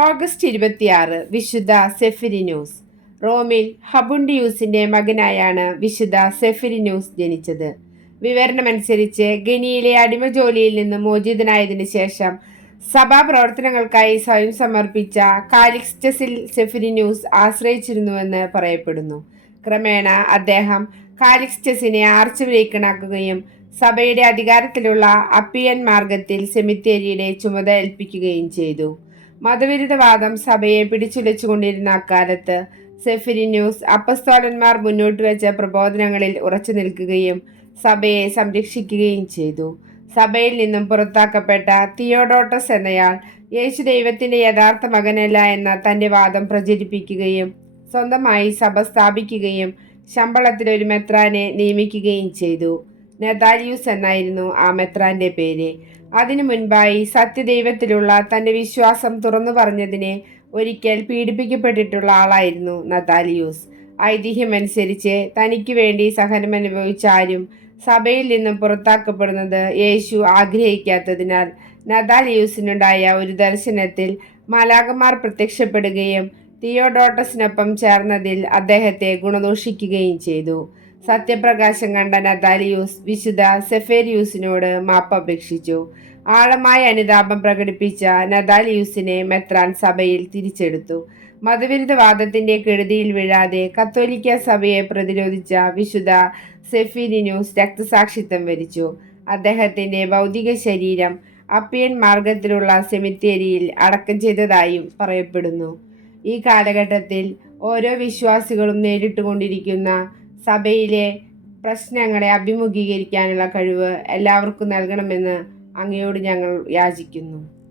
August 26 വിശുദ്ധ സെഫിരിനൂസ്. റോമിൽ ഹബുണ്ടിയൂസിന്റെ മകനായാണ് വിശുദ്ധ സെഫിരിനൂസ് ജനിച്ചത്. വിവരണമനുസരിച്ച് ഗനിയിലെ അടിമജോലിയിൽ നിന്ന് മോചിതനായതിനു ശേഷം സഭാ പ്രവർത്തനങ്ങൾക്കായി സ്വയം സമർപ്പിച്ച കാലിക്സ്റ്റസിൽ സെഫിരിനൂസ് ആശ്രയിച്ചിരുന്നുവെന്ന് പറയപ്പെടുന്നു. ക്രമേണ അദ്ദേഹം കാലിക്സ്റ്റസിനെ ആർച്ച് ബ്രേക്കണാക്കുകയും സഭയുടെ അധികാരത്തിലുള്ള അപ്പിയൻ മാർഗത്തിൽ സെമിത്തേരിയുടെ ചുമതല ഏൽപ്പിക്കുകയും ചെയ്തു. മതവിരുദ്ധവാദം സഭയെ പിടിച്ചുലച്ചുകൊണ്ടിരുന്ന അക്കാലത്ത് സെഫിരിനൂസ് അപ്പസ്തോലന്മാർ മുന്നോട്ട് വെച്ച പ്രബോധനങ്ങളിൽ ഉറച്ചു നിൽക്കുകയും സഭയെ സംരക്ഷിക്കുകയും ചെയ്തു. സഭയിൽ നിന്നും പുറത്താക്കപ്പെട്ട തിയോഡോട്ടസ് എന്നയാൾ യേശു ദൈവത്തിന്റെ യഥാർത്ഥ മകനല്ല എന്ന തന്റെ വാദം പ്രചരിപ്പിക്കുകയും സ്വന്തമായി സഭ സ്ഥാപിക്കുകയും ശമ്പളത്തിൽ ഒരു മെത്രാനെ നിയമിക്കുകയും ചെയ്തു. നെതാലിയൂസ് എന്നായിരുന്നു ആ മെത്രാന്റെ പേര്. അതിനു മുൻപായി സത്യദൈവത്തിലുള്ള തന്റെ വിശ്വാസം തുറന്നു പറഞ്ഞതിന് ഒരിക്കൽ പീഡിപ്പിക്കപ്പെട്ടിട്ടുള്ള ആളായിരുന്നു നതാലിയൂസ്. ഐതിഹ്യമനുസരിച്ച് തനിക്ക് വേണ്ടി സഹനമനുഭവിച്ച ആരും സഭയിൽ നിന്നും പുറത്താക്കപ്പെടുന്നത് യേശു ആഗ്രഹിക്കാത്തതിനാൽ നതാലിയൂസിനുണ്ടായ ഒരു ദർശനത്തിൽ മാലാഖമാർ പ്രത്യക്ഷപ്പെടുകയും തിയോഡോട്ടസിനൊപ്പം ചേർന്നതിൽ അദ്ദേഹത്തെ ഗുണദോഷിക്കുകയും ചെയ്തു. സത്യപ്രകാശം കണ്ട നതാലിയൂസ് വിശുദ്ധ സെഫേരിയൂസിനോട് മാപ്പപേക്ഷിച്ചു. ആഴമായ അനുതാപം പ്രകടിപ്പിച്ച നതാലിയൂസിനെ മെത്രാൻ സഭയിൽ തിരിച്ചെടുത്തു. മതവിരുദ്ധവാദത്തിന്റെ കെടുതിയിൽ വീഴാതെ കത്തോലിക്ക സഭയെ പ്രതിരോധിച്ച വിശുദ്ധ സെഫിരിനൂസ് രക്തസാക്ഷിത്വം വരിച്ചു. അദ്ദേഹത്തിന്റെ ഭൗതിക ശരീരം അപ്പിയൻ മാർഗത്തിലുള്ള സെമിത്തേരിയിൽ അടക്കം ചെയ്തതായും പറയപ്പെടുന്നു. ഈ കാലഘട്ടത്തിൽ ഓരോ വിശ്വാസികളും നേരിട്ടുകൊണ്ടിരിക്കുന്ന സഭയിലെ പ്രശ്നങ്ങളെ അഭിമുഖീകരിക്കാനുള്ള കഴിവ് എല്ലാവർക്കും നൽകണമെന്ന് അങ്ങയോട് ഞങ്ങൾ യാചിക്കുന്നു.